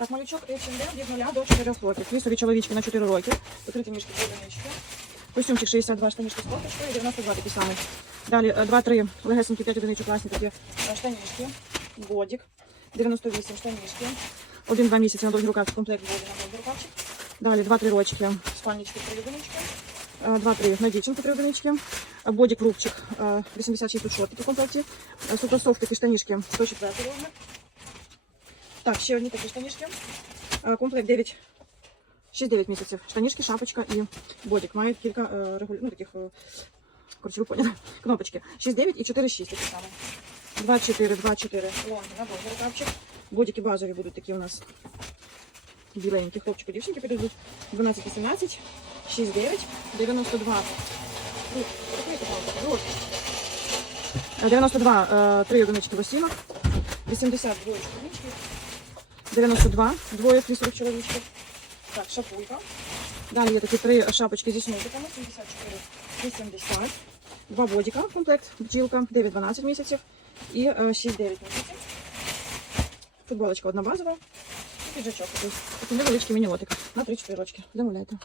Так, малючок H&M від 0 до 4 років. Лісові чоловічки на 4 роки. Покриті мішки одинички. Костюмчик 62, штанішки з кофточкою, 92 такі самі. Далі 2-3 легесенькі 5 одиничок, класні такі е, штанішки. Бодік. 98 штанішки. 1-2 місяці на довгий рукавчик, комплект буде на довгий рукавчик. Далі 2-3 рочки, спальнички 3 одинички. Е, 2-3 на дівчинку 3 одинички. Е, Бодік рубчик, е, 86 тут шортики в комплекті. Е, Суперсофт такі штанішки 104 розмір. Так, ще одні такі штанішки. Е, Комплект 9, 6-9 місяців. Штанішки, шапочка і бодік. Мають кілька е, регуль... ну, таких, е, коротше, ви поняли, кнопочки. 6-9 і 4-6 такі саме. 2-4, 2-4. Лонги на довгий рукавчик. Бодики базові будуть такі у нас біленькі. Хлопчики, дівчинки підуть 12-17, 6-9, 92. Ну, закрийте, Е, 92, 3 одинички лосінок. 80 двоєчки річки. 92, двоє флісових чоловічків. Так, шапулька. Далі є такі три шапочки зі снопиками. 74, 80. Два бодіка, комплект, бджілка, 9-12 місяців і е, 6-9 місяців. Футболочка одна базова. І піджачок такий. Такий невеличкий міні-лотик на 3-4 рочки. Замовляйте.